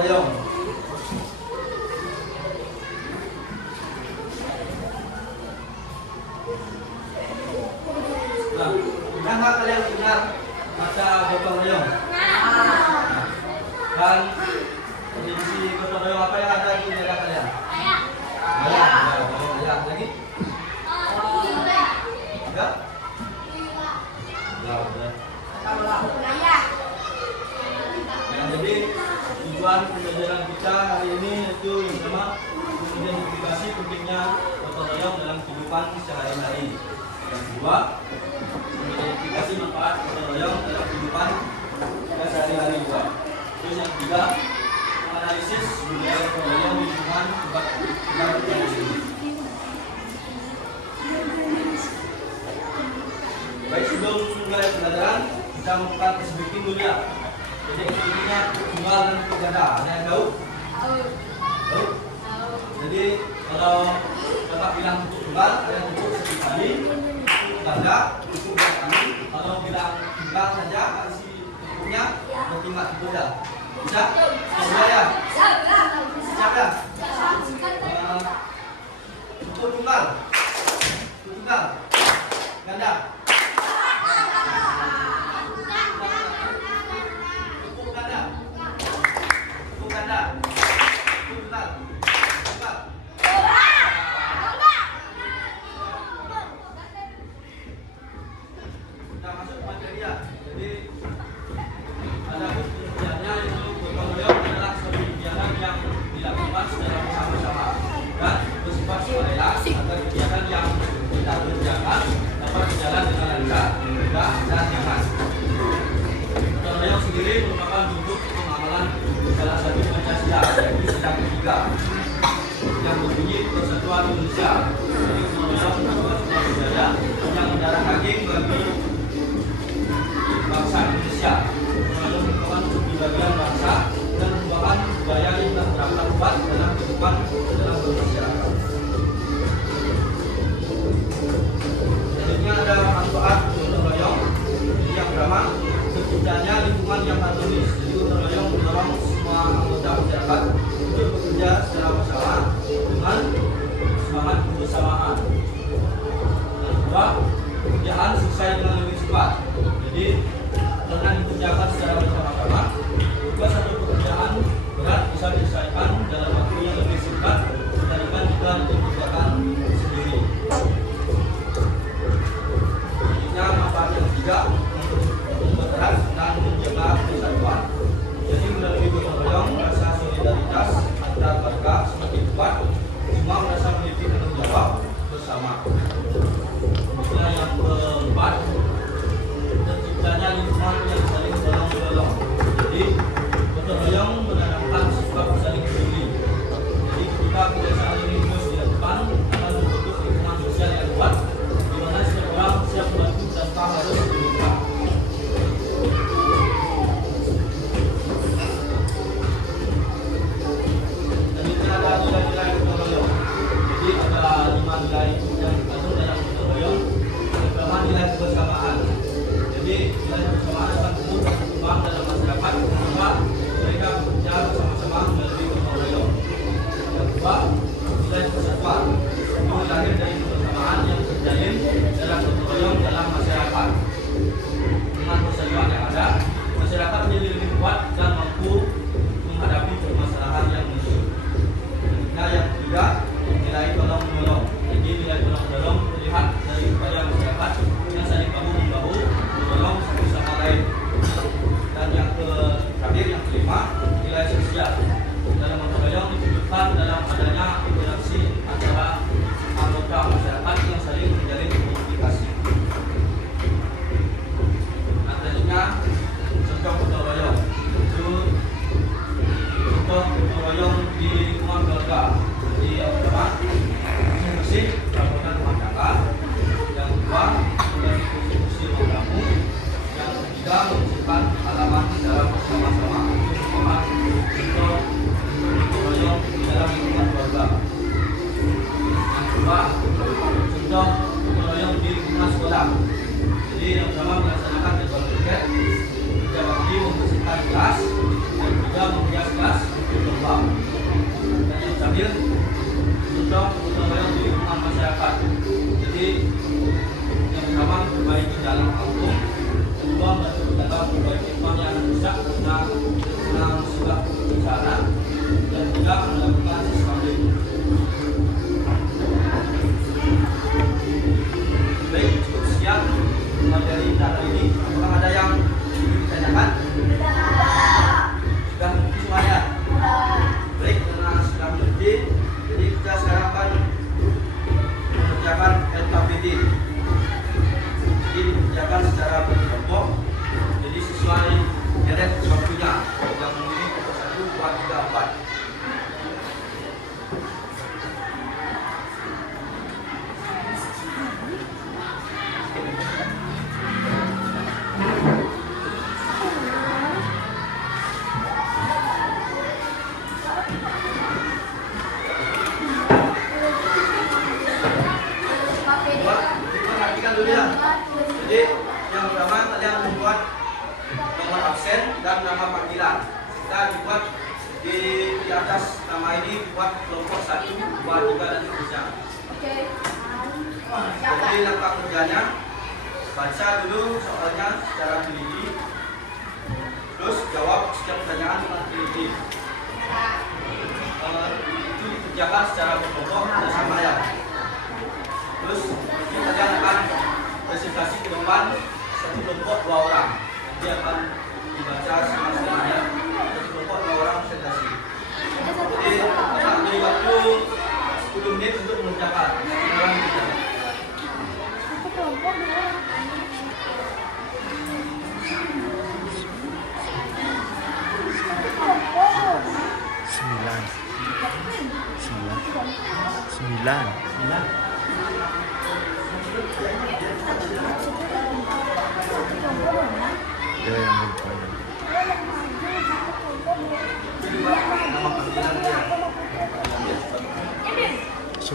royong. Nah, pernah kalian dengar kata gotong royong? Dan definisi gotong royong apa yang ada di negara kalian? Ya, lagi? Enggak? Ya, jadi tujuan pembelajaran kita hari ini itu yang pertama mengidentifikasi pentingnya gotong royong dalam kehidupan sehari-hari. Yang kedua, mengidentifikasi manfaat gotong royong dalam kehidupan kita sehari-hari juga. Terus yang ketiga, menganalisis budaya gotong royong di lingkungan tempat kita berada di sini. Baik, sebelum mulai pelajaran kita melakukan tes breaking dulu ya. Jadi intinya tunggal dan ganda. Ada yang tahu? Tahu? Jadi kalau Bapak bilang untuk tunggal, ada untuk satu kali, ganda, untuk dua kali. Kalau bilang tunggal saja, isi untuknya bertimbang itu dah. Bisa? Bisa ya? Siap ya? Untuk tunggal, ganda. Yang berbunyi Persatuan Indonesia. Jadi sebuah budaya yang mendarah daging bagi bangsa Indonesia. Lalu merupakan bagian bangsa dan merupakan budaya yang telah berangkat kuat dalam kehidupan dalam bermasyarakat. Selanjutnya ada manfaat gotong royong. Yang pertama, terciptanya lingkungan yang harmonis. Jadi gotong royong mendorong semua anggota masyarakat untuk bekerja secara bersama dengan semangat kebersamaan. Dan kedua, pekerjaan selesai dengan lebih cepat. Jadi dengan dikerjakan secara bersama-sama, juga satu pekerjaan berat bisa diselesaikan dalam waktu yang lebih singkat 3, 4. Perhatikan dulu ya. Jadi yang pertama kalian membuat nomor absen dan nama panggilan. Kita dibuat di atas nama ini buat kelompok 1, 2, 3 dan seterusnya. Jadi langkah kerjanya baca dulu soalnya secara teliti, terus jawab setiap pertanyaan dengan teliti. Itu dikerjakan secara berkelompok bersama ya. Terus kalian akan presentasi ke depan satu kelompok 2 orang. Nanti akan dibaca semua-semuanya. Satu kelompok 2 orang presentasi. Jadi akan beri waktu 10 menit untuk mengerjakan. Sembilan. Ya, yang lupa. Nama panggilan dia. So,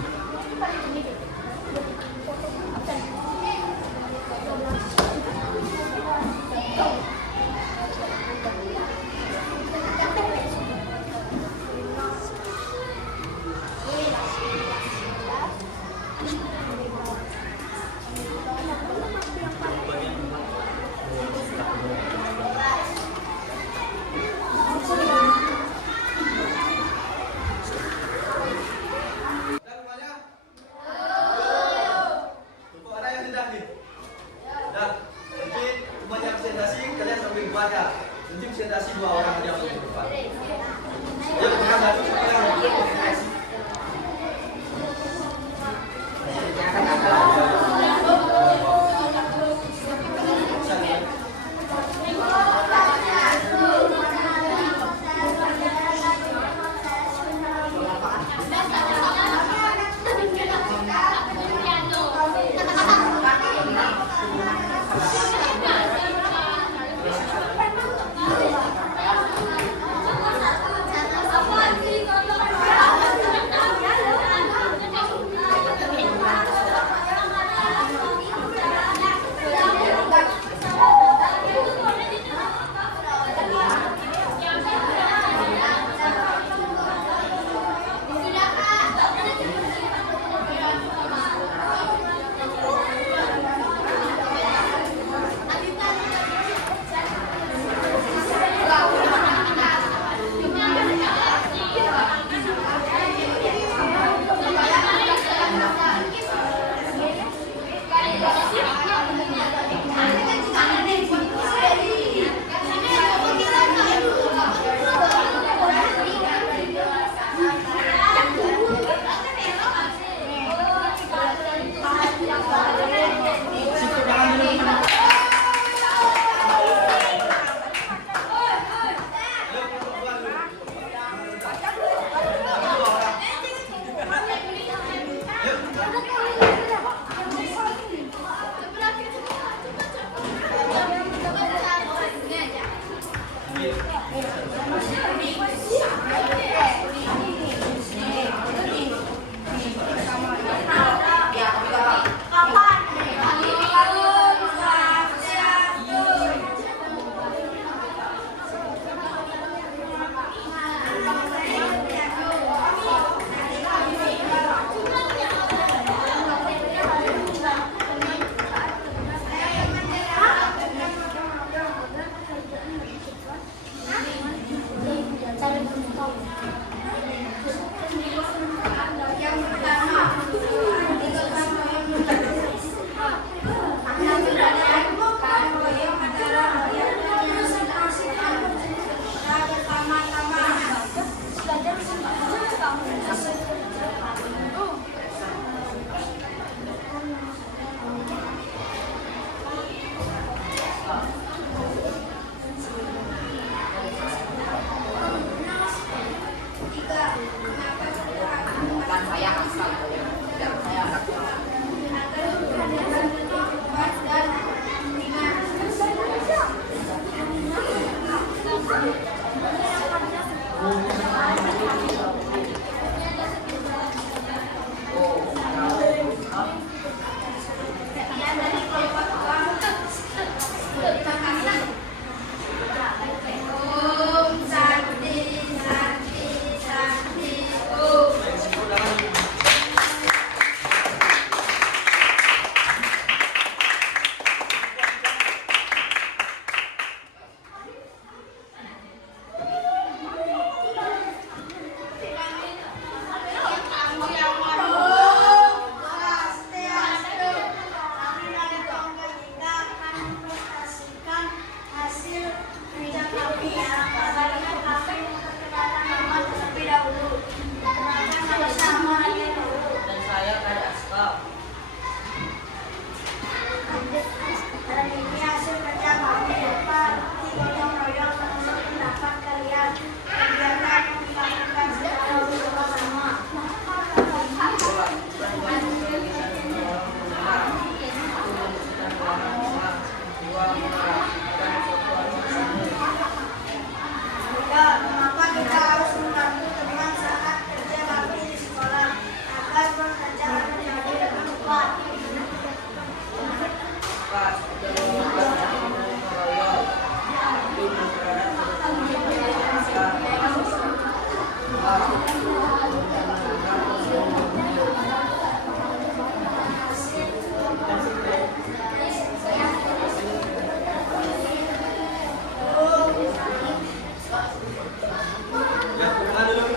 Ya, tangan dulu.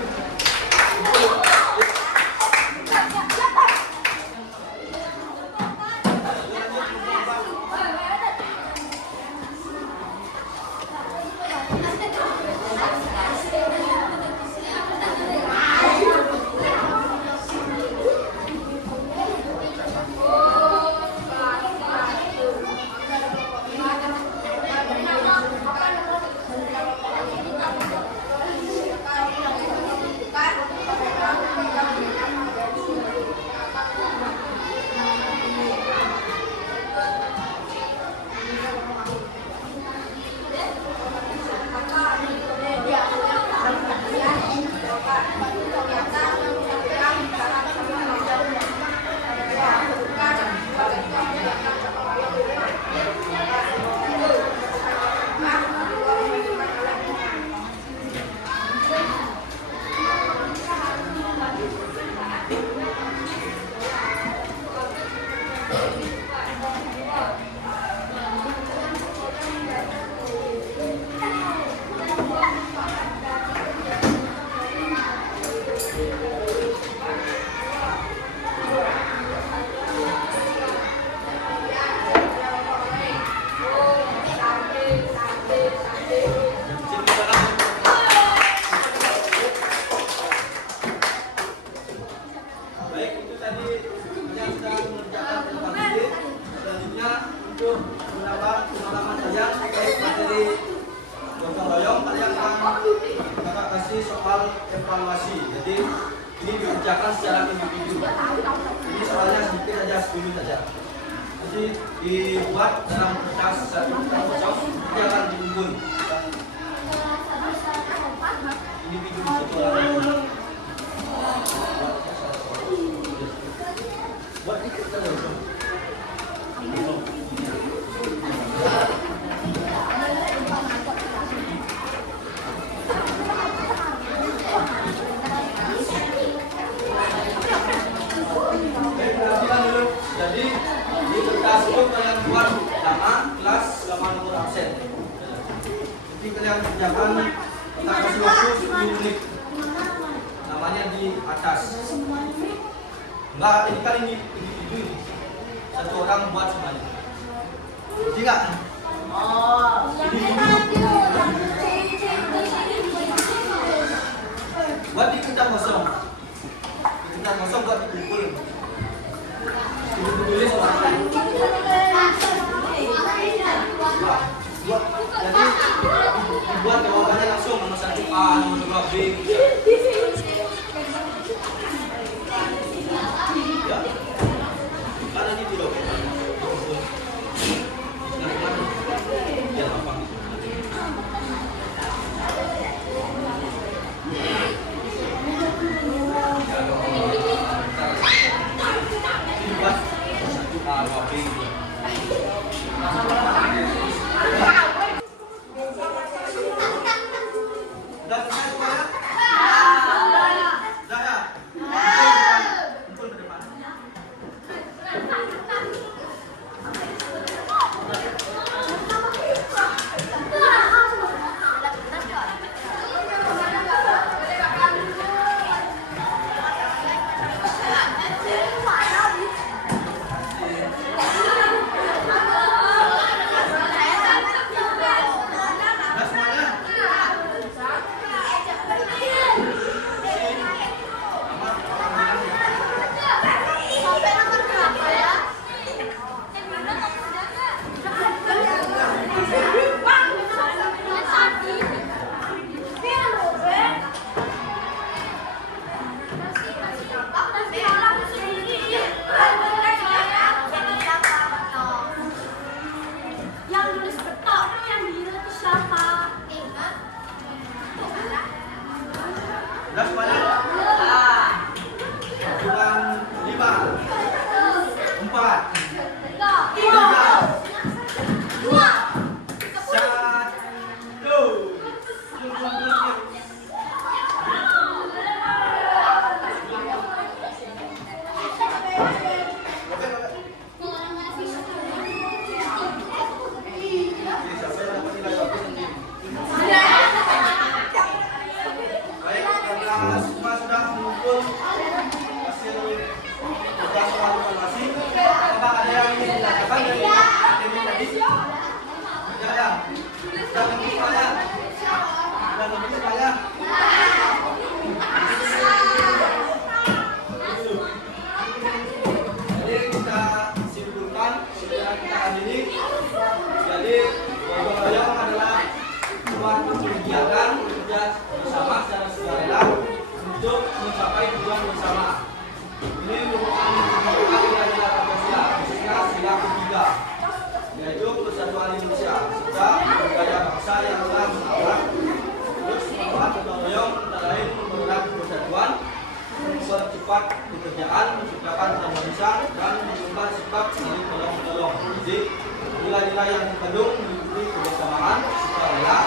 Baik, itu tadi yang sudah mengerjakan tempat ini. Selanjutnya untuk menambah pengalaman kalian terkait materi gotong royong, kalian akan kakak kasih soal evaluasi. Jadi ini dikerjakan secara individu. Ini soalnya sedikit saja, 10 saja. Jadi dibuat dalam kertas satu kertas kosong, nanti akan diunggul. Individu soal. Buat ini kita langsung. Perhatikan dulu. Jadi di kertas itu kalian buat nama, kelas, sama nomor absen. Jadi kalian kerjakan, kita kasih waktu 10 menit. Namanya di atas. Enggak, ini kan ini individu. Satu orang buat semuanya. Tidak. Buat di kertas kosong. Di kertas kosong buat dikumpul. Ditulis warna. Buat. Jadi dibuat jawabannya langsung nomor 1 A, nomor 2 B. Ya. Karena ini tidak. Ya, gampang. Dibuat 1 A, 2 B. Udah selesai semuanya? semua sudah mengumpul hasil tugas soal evaluasi, apakah ada yang ingin ditanyakan dari materi tadi? Tidak ada. Sudah lebih banyak. Sudah lebih banyak. Jadi kita simpulkan setelah kita hadiri. Jadi gotong royong adalah suatu kegiatan kerja bersama secara sukarela untuk mencapai tujuan bersama. Ini merupakan kebijakan nilai-nilai Pancasila, khususnya sila ketiga, yaitu persatuan Indonesia serta budaya bangsa yang telah menabrak. Terus membuat gotong royong antara lain mempererat persatuan, mempercepat pekerjaan, menciptakan harmonisasi dan mengembangkan sikap saling tolong-menolong. Jadi nilai-nilai yang dikandung meliputi kebersamaan, sukarela,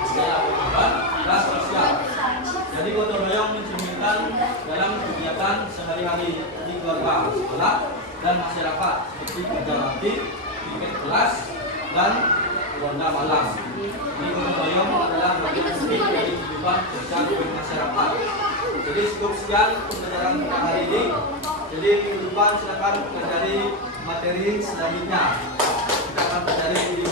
budaya peradaban, dan sosial. Jadi gotong royong mencerminkan dalam kegiatan sehari-hari di keluarga, sekolah, dan masyarakat seperti kerja bakti, piket kelas, dan ronda malam. Jadi gotong royong adalah bagian penting dari kehidupan kerja masyarakat. Jadi cukup sekian pembelajaran kita hari ini. Jadi minggu depan silakan pelajari materi selanjutnya. Kita akan pelajari di